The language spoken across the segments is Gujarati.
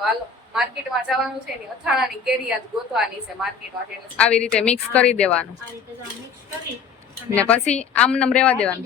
તો હાલો માર્કેટમાં જવાનું છે ને અથાણાની કેરી આજ ગોતવાની છે માર્કેટમાં એટલે આવી રીતે મિક્સ કરી દેવાનું આ રીતે જો મિક્સ કરી ને પછી આમ નામ રેવા દેવાનું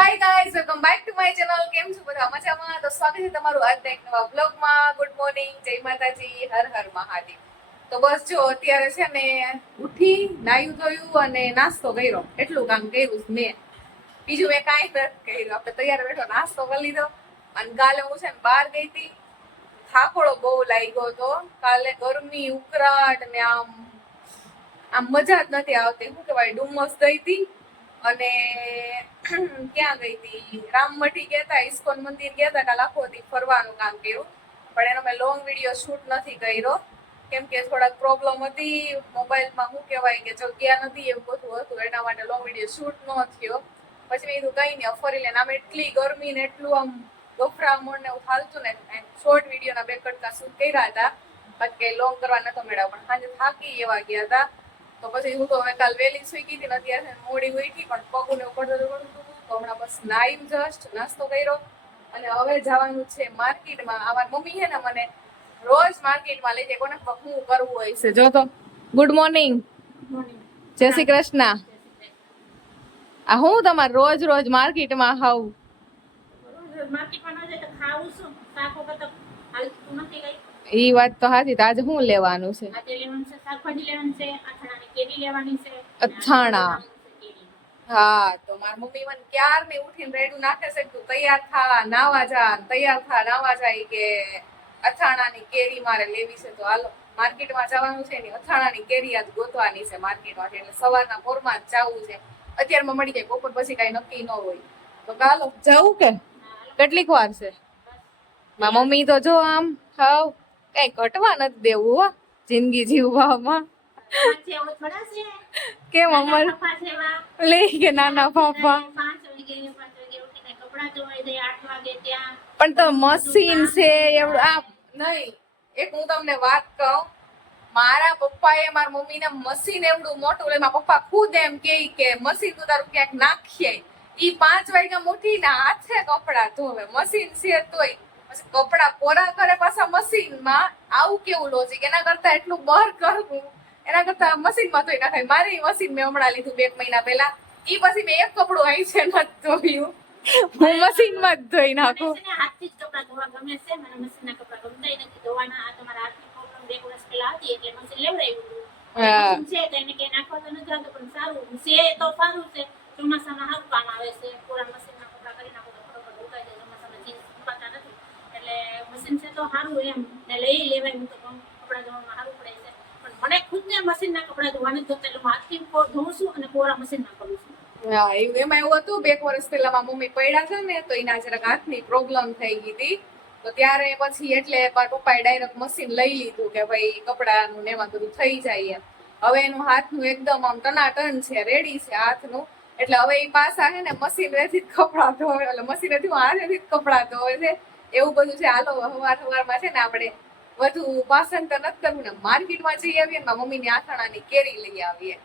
hi guys welcome back to my channel કેમ છો બધા મજામાં તો સ્વાગત છે તમારું આજના એક નવા વ્લોગમાં ગુડ મોર્નિંગ જય માતાજી હર હર મહાદેવ તો બસ જો અત્યારે છે ને ઉઠી નાયું ધોયું અને નાસ્તો કર્યો એટલું કામ કર્યું મેં બીજું મેં કાંઈ નથી કર્યું આપણે તૈયાર બેઠો નાસ્તો કરી લીધો અને કાલે હું છે ને બહાર ગઈ હતી થાકોડો બહુ લાગ્યો હતો કાલે ગરમી ઉકળાટ ને આમ મજા જ નથી આવતી શું કહેવાય ડુમસ ગઈ હતી અને ક્યાં ગઈ હતી રામમઠી ગયા હતા ઇસ્કોન મંદિર ગયા હતા કાલે આખો દી ફરવાનું કામ કર્યું પણ એનો મેં લોંગ વિડીયો શૂટ નથી કર્યો કેમ કે થોડાક પ્રોબ્લેમ હતી મોબાઈલમાં શું કહેવાય કે જગ્યા નથી એવું બધું હતું એના માટે લોંગ વિડીયો શૂટ ન થયો પછી મેં કીધું કઈ નહીં ફરી લઈને આમ એટલી ગરમી ને એટલું આમ ગફરામણ ને એવું હાલતું ને શોર્ટ વિડીયોના 2 કટકા શૂટ કર્યા હતા બાકી લોંગ કરવા નતો મેળવ્યો પણ સાંજે થાકી એવા ગયા હતા તો પછી હું તો હવે કાલ વહેલી સુઈ ગઈ હતી ને અત્યારે મોડી ઉઠી પણ પગું ને પડતું તો હમણાં બસ નાઈ જસ્ટ નાસ્તો કર્યો અને હવે જવાનું છે માર્કેટમાં અમારી મમ્મી છે ને મને રોજ માર્કેટમાં લઈ જાય કોને શું કરવું હોય છે જો તો ગુડ મોર્નિંગ જય શ્રી કૃષ્ણ આ હું તમારે રોજ રોજ માર્કેટમાં હાવ માર્કેટમાં ન જાય તો ખાવું શું શાક વગર તો હાલતું નથી કઈ ઈ વાત તો સાચી તો આજે શું લેવાનું છે આજે લેવાનું છે શાકભાજી લેવાનું છે અથાણાની કેરી લેવાની છે અથાણા હા તો મારી મમ્મી મને ક્યારની ઉઠીને રેડું નાખે છે તું તૈયાર થા નાવા જા તૈયાર થા નાવા જાય કે અથાણાની કેરી મારે લેવી છે તો હાલો માર્કેટમાં જવાનું છે ને અથાણાની કેરી આજ ગોતવાની છે માર્કેટમાં એટલે સવારના પોરમાં જ જવું છે અત્યારમાં મળી જાય બપોર પછી કઈ નક્કી ન હોય તો ચાલો જવું કે કેટલીક વાર છે મારી મમ્મી તો જો આમ હાવ કઈ ઘટવા નથી દેવું હો જિંદગી જીવવામાં કેમ અમર લે કે નાના પાપા પણ તો મશીન છે એવડું આ નહીં એક હું તમને વાત કહું મારા પપ્પાએ મારા મમ્મીને મશીન એવડું મોટું લે મારા પપ્પા ખુદ એમ કે મશીન તું તારું ક્યાંક નાખીએ ઈ 5 વાગ્યા ઉઠીને હાથે કપડા ધોવે મશીન છે તોય પછી કપડા કોરા કરે પાછા મશીનમાં આવું કેવું લોજિક એના કરતા એટલું બહાર કરવું એના કરતા મશીનમાં ધોઈ નાખાય મારી મશીન મેં હમણાં લીધું 2 મહિના પહેલા ઈ પછી મેં એક કપડું આવી છે નથી ધોયું હું મશીનમાં જ ધોઈ નાખું હાથથી જ કપડા ધોવા ગમે છે મને મશીનના કપડા ગમતા નથી ધોવાના આ તમારા હાથની પ્રોબ્લેમ 2 વર્ષ પહેલા હતી એટલે મશીન લેવડાવ્યું છે તો એને કે નાખવા તો નથી આવતું પણ સારું છે તો સારું છે ચોમાસામાં સારું કામ આવે છે પૂરા મશીનના કપડા કરી નાખો તો ફટાફટ ઉકાઈ જાય ચોમાસામાં જીન્સ સુકાતા નથી એટલે મશીન છે તો સારું એમ ને લઈ લેવાય હું તો કપડા ધોવામાં સારું પડે છે પણ મને ખુદને મશીનના કપડા ધોવાની તો એટલે હાથથી ધોઉં છું અને કોરા મશીનના કરું છું હા એમાં એવું હતું 2 વર્ષ પહેલા મારા મમ્મી પડ્યા છે ને તો એના જરાક હાથની પ્રોબ્લેમ થઈ ગઈ હતી તો ત્યારે પછી એટલે મારા પપ્પાએ ડાયરેક્ટ મશીન લઈ લીધું કે ભાઈ કપડાનું ને એમાં બધું થઈ જાય હવે એનું હાથનું એકદમ આમ ટનાટન છે રેડી છે હાથનું એટલે હવે એ પાછા છે ને મશીનેથી જ કપડાં ધોવે એટલે મશીનેથી હાથેથી જ કપડાં ધોવે છે એવું બધું છે હાલો સવારમાં છે ને આપણે વધુ પાસન તો નથી કરવું ને માર્કેટમાં જઈ આવીએ ને મમ્મીની અથાણાની કેરી લઈ આવીએ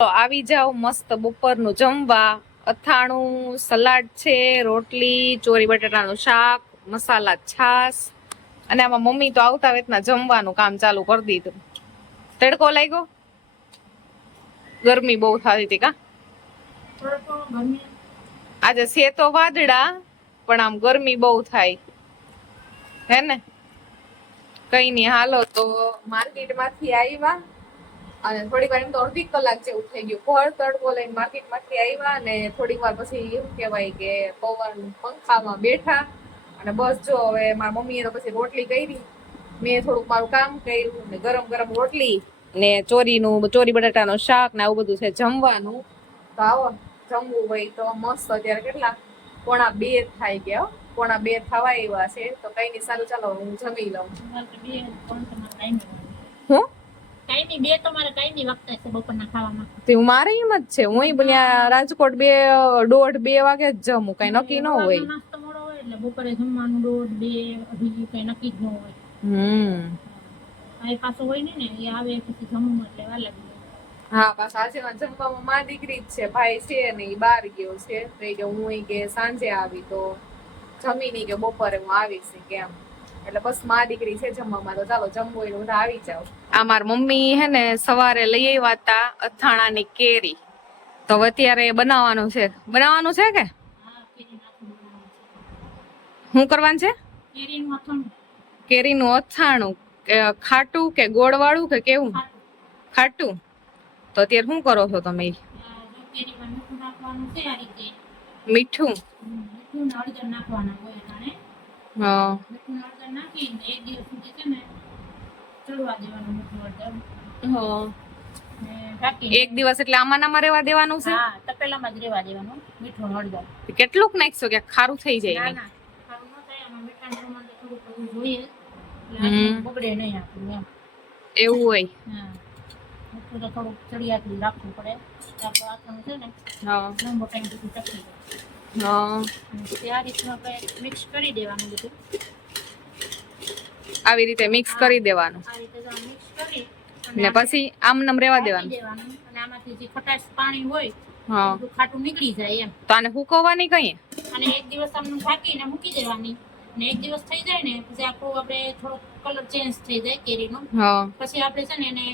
તો આવી જાવ મસ્ત બપોરનું જમવા અથાણું સલાડ છે રોટલી ચોરી બટાટાનું શાક મસાલા છાશ અને આમાં મમ્મી તો આવતા વેતના જમવાનું કામ ચાલુ કરી દીધું તડકો લાગ્યો ગરમી બહુ થતી હતી કા આજે છે તો વાદળા પણ આમ ગરમી બહુ થાય હે ને કઈ નઈ હાલો તો માર્કેટ માંથી આવ્યા અને થોડી વાર એમ તો અડધી કલાક જેવું થઈ ગયું ભર તડકો લઈને માર્કેટ માંથી આવ્યા અને થોડીક વાર પછી એવું કહેવાય કે પવન પંખામાં બેઠા અને બસ જો હવે મારા મમ્મીએ તો પછી રોટલી કરી મેં થોડુંક મારું કામ કર્યું ને ગરમ ગરમ રોટલી ને ચોરી બટાટાનું શાક ને આવું બધું છે જમવાનું તો આવો જમવું હોય તો મસ્ત અત્યારે કેટલા 1:30 થાય ગયા 1:30 થવા એવા છે તો કઈ નહીં સારું ચાલો હું જમી લઉં હું કાઈ બે તમારે કાઈ વખત છે બપોરના ખાવામાં તે મારે એમ જ છે હું ત્યાં રાજકોટ 1:30-2 વાગે જ જમું કઈ નક્કી ન હોય નાસ્તો મોડો હોય એટલે બપોરે જમવાનું 1:30-2 કઈ નક્કી જ ન હોય આ પાછો હોય ને એ આવે પછી જમવું એટલે વાર લાગી હા બસ આજે જમવામાં માં દીકરી જ છે ભાઈ છે ને એ બહાર ગયો છે તો કે હું કે સાંજે આવી તો જમી નહીં કે બપોરે હું આવીશ કેમ એટલે બસ માં દીકરી છે જમવામાં, તો ચાલો જમવું હોય તો બધા આવી જાવ. આ મારી મમ્મી હે ને સવારે લઈ આવ્યા હતા અથાણાની કેરી, તો અત્યારે બનાવવાનું છે કે હા, કેરીનું અથાણું બનાવવાનું છે. શું કરવાનું છે? કેરીનું અથાણું. કેરીનું અથાણું, ખાટું કે ગોળવાળું કે કેવું? ખાટું. ખાટું. તો અત્યારે શું કરો છો તમે? જો કેરીમાં મીઠું નાખવાનું છે આ રીતે. મીઠું. મીઠું ને હળદર નાખવાના હોય અટાણે. હા. મીઠું ને હળદર નાખીને 1 દિવસ સુધી છે ને ચડવા દેવાનું મીઠું હળદર. હા. ને ઢાંકીને. 1 દિવસ એટલે આમાં રહેવા દેવાનું છે? હા, તપેલામાં જ રહેવા દેવાનું મીઠું હળદર. કેટલુંક નાખશો કે ખારું થઈ જાય? ના, ખારું ન થાય. આમાં મીઠાનું પ્રમાણ તો થોડું જોઈએ, એટલે આથું બગડે નહીં આપણું એમ. એવું હોય? હા, મીઠું તો થોડુંક ચડિયાતું રાખવું પડે. આપણું આથાણું છે ને હા. લાંબો ટાઈમ સુધી ટકી જાય. હા. અને આ રીતનું આપણે મિક્સ કરી દેવાનું બધું. આવી રીતે મિક્સ કરી દેવાનું. આ રીતે જો મિક્સ કરી ને પછી આમનામ રહેવા દેવાનું. અને આમાંથી જે ખટાશ પાણી હોય હા, બધું ખાટું નીકળી જાય એમ. તો આને હુકવવાની કઈ? અને 1 દિવસ આમને ઢાંકીને મૂકી દેવાની. ને 1 દિવસ થઈ જાય ને પછી આખું આપણે થોડો કલર ચેન્જ થઈ જાય કેરીનો. હા. પછી આપણે છે ને એને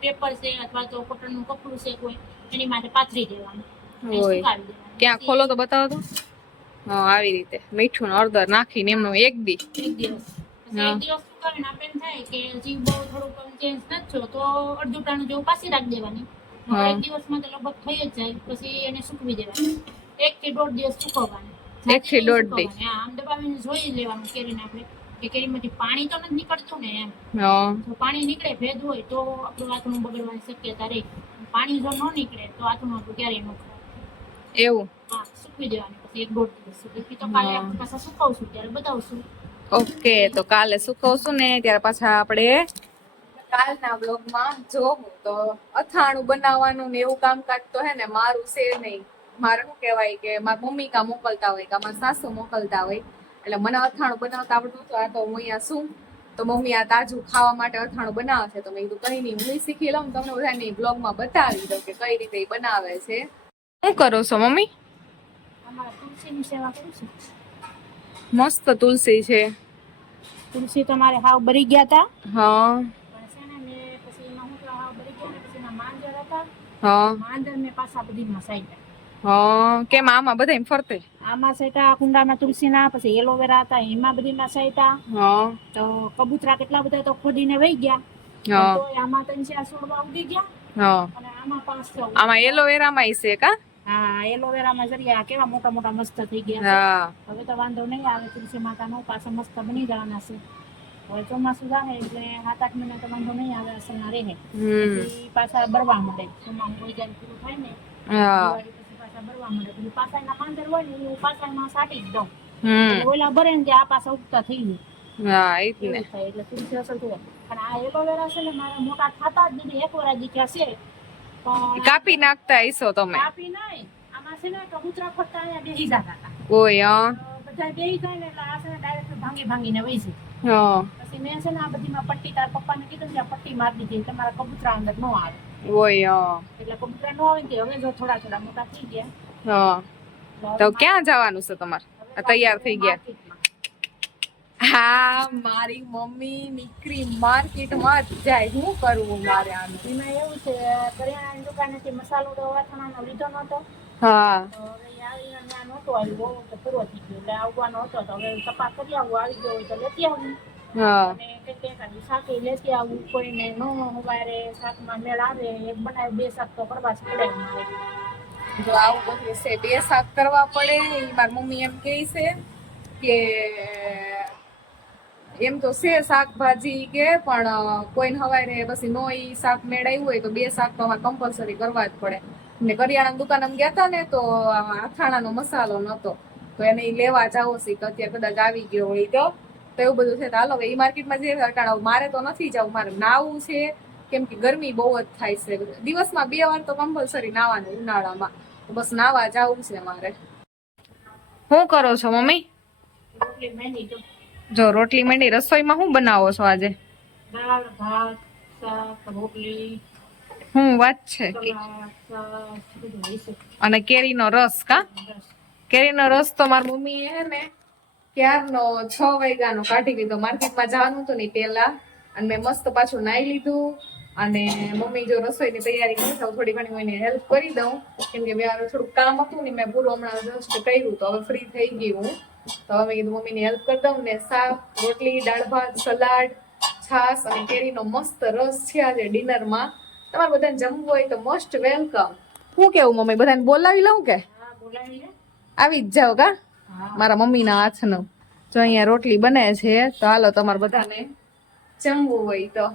પેપર છે અથવા તો કોટનનું કપડું છે કોઈ એની માટે પાથરી દેવાનું. હોય. ક્યાં ખોલો તો બતાવો તો. હા, આવી રીતે મીઠું ને હળદર નાખીને એમનો 1 દી. 1 દિવસ. પછી 1 દિવસ સુકાવીને આપણે એમ થાય કે હજી બહુ થોડુંક ચેન્જ નથી થયો તો અડધું ટાણું જેવું પાછી રાખી દેવાની. 1 દિવસમાં તો લગભગ થઈ જ જાય. પછી એને સૂકવી દેવાની. 1 થી 1.5 દિવસ સૂકવવાની. 1 થી 1.5 દી. હા, આમ દબાવીને જોઈ લેવાનું કેરીને આપણે કે કેરીમાંથી પાણી તો નથી નીકળતું ને એમ. હા. જો પાણી નીકળે ભેજ હોય તો આપણું આથાણું બગડવાની શક્યતા રહે. પાણી જો ન નીકળે તો આથાણું આપણું ક્યારેય ન ખરાબ થાય. એવું? હા, સૂકવી દેવાની પછી 1-1.5 દિવસ સુધી. તો કાલે આપણે પાછા સુકવશું ત્યારે બતાવશું. ઓકે, તો કાલે સુકવશું ને ત્યારે પાછા આપણે કાલના બ્લોગમાં જોવું. તો અથાણું બનાવવાનું ને એવું કામકાજ તો હે ને મારું છે નહીં. મારે શું કહેવાય કે મારા મમ્મી કા મોકલતા હોય કા મારા સાસુ મોકલતા હોય, એટલે મને અથાણું બનાવતા આવડતું હતું. આ તો હું અહીંયા શું તો મમ્મી આ તાજું ખાવા માટે અથાણું બનાવે છે, તો મેં કીધું કઈ નહીં હું શીખી લઉં, તમને બધાને બ્લોગમાં બતાવી દઉં કે કઈ રીતે એ બનાવે છે. શું કરો છો મમ્મી? અમારા તુલસીની સેવા કરું છું. મસ્ત તુલસી છે. તુલસી તો મારે હાવ બરી ગયા હતા. હા. પણ છે ને મેં પછી એમાં હું હાવ બરી ગયા ને પછી એના માંજર હતા. હા. માંજર મેં પાછા બધીમાં સાઈટા. હા, કેમ આમાં બધા ફરતે? આમાં સાઈટા કુંડામાં તુલસીના, પછી એલોવેરા હતા એમાં બધીમાં સાઈટા. હા. તો કબૂતરા કેટલા બધા તો ખોદીને વહી ગયા. હા. તો આમાં 3-4 છોડવા ઉગી ગયા. હા. અને આમાં 5-6. આમાં એલોવેરામાં છે કા? હા, એલોવેરામાં જરિયા કેવા મોટા મોટા મસ્ત થઈ ગયા છે. હા. હવે તો વાંધો નહીં આવે. તુલસી માતાનો પાછા મસ્ત બની જવાના છે. હવે ચોમાસું જાહે એટલે 7-8 મહિના તો વાંધો નહીં આવે, અસરના રહે. પછી પાછા બરવા મળે. ચોમાસું કોઈ જ્યારે પૂરું થાય ને દિવાળી પછી પાછા બરવા મળે. પછી પાછા એના માંજર હોય ને હું પાછળમાં સાટી જ દઉં. એટલે ઓલા બરે ને આ પાછા ઉગતા થઈ જાય. હા, ઈ જ ને. થાય એટલે તુલસી અસર થાય. પણ આ એલોવેરા છે ને મારા મોટા ખાતા જ નથી. 1 વાર દીખ્યા છે. પણ કાપી નાખતા હશો તમે? કાપી નહીં. આમાં છે ને કબૂતરા ફરતા અહીંયા બેસી જતા હતા. ઓય બધા બેસી જાય ને એટલે આ છે ને ડાયરેક્ટ ભાંગીને વહી જાય. હા. પછી મેં છે ને આ બધીમાં પટ્ટી તાર પપ્પાને કીધું કે પટ્ટી મારી દીધી તમારા કબૂતરા અંદર ન આવે. ઓય એટલે કબૂતરા ન આવે ને હવે જો થોડા મોટા થઈ ગયા. હા. તો ક્યાં જવાનું છે તમારે? તૈયાર થઈ ગયા? હા, મારી મમ્મી નીકળી માર્કેટમાં જ જાય. શું કરવું મારે આનું? એમાં એવું છે કરિયાણાની દુકાનેથી મસાલો તો અથાણાનો લીધો નતો. હા. તો હવે આવીને ત્યાં નહોતો આવ્યો તો પૂરો થઈ ગયો એટલે આવવાનો હતો તો હવે તપાસ કરી આવું આવી ગયો હોય તો લેતી આવું. હા. અને કંઈક એકાદું શાક લેતી આવું. કોઈને ન સવારે શાકમાં મેળ આવે એક બનાવે 2 શાક તો કરવા જ પડે મારે. જો આવું બધું છે 2 શાક કરવા પડે. મારી મમ્મી એમ કહે છે કે એમ તો છે શાકભાજી કે પણ કોઈને હવારે પછી નો ઈ શાક મેળાયું હોય તો 2 શાક તો અમારે કમ્પલસરી કરવા જ પડે. ને કરિયાણાની દુકાન ગયા હતા ને તો અથાણાનો મસાલો નતો, તો એને લેવા જાવો છે કે અત્યારે કદાચ આવી ગયો હોય તો એવું બધું છે. તો હાલો એ માર્કેટમાં જઈએ અટાણા. મારે તો નથી જવું, મારે નાવું છે કેમ કે ગરમી બહુ જ થાય છે. દિવસમાં 2 વાર તો કમ્પલસરી નાવાનું ઉનાળામાં. તો બસ નાવા જવું છે મારે. શું કરો છો મમ્મી? રોટલી મેંદી તો જો રોટલી મંડી. રસોઈમાં શું બનાવો છો આજે? દાળ ભાત શાક રોટલી. શું વાત છે? બધું હોય છે. અને કેરીનો રસ કા? કેરીનો રસ તો મારી મમ્મી હે ને ક્યારનો 6 વાગ્યાનો કાઢી લીધો. માર્કેટમાં જવાનું હતું ને પેલા, અને મેં મસ્ત પાછું નાઈ લીધું. અને મમ્મી જો રસોઈની તૈયારી કરી તો થોડી ઘણી હું એને હેલ્પ કરી દઉં, કેમ કે મારે થોડુંક કામ હતું ને મેં પૂરું હમણાં જસ્ટ કર્યું, તો હવે ફ્રી થઈ ગઈ હું. તો હવે મેં કીધું મમ્મીની હેલ્પ કરી દઉં ને. શાક, રોટલી, દાળ ભાત, સલાડ, છાશ અને કેરીનો મસ્ત રસ છે આજે ડિનરમાં. તમારે બધાને જમવું હોય તો મોસ્ટ વેલકમ. શું કેવું મમ્મી, બધાને બોલાવી લઉં કે હા બોલાવી લે. આવી જ જાવ કા? હા મારા મમ્મીના હાથનો જો અહીંયા રોટલી બને છે, તો હાલો તમારે બધાને જમવું હોય તો.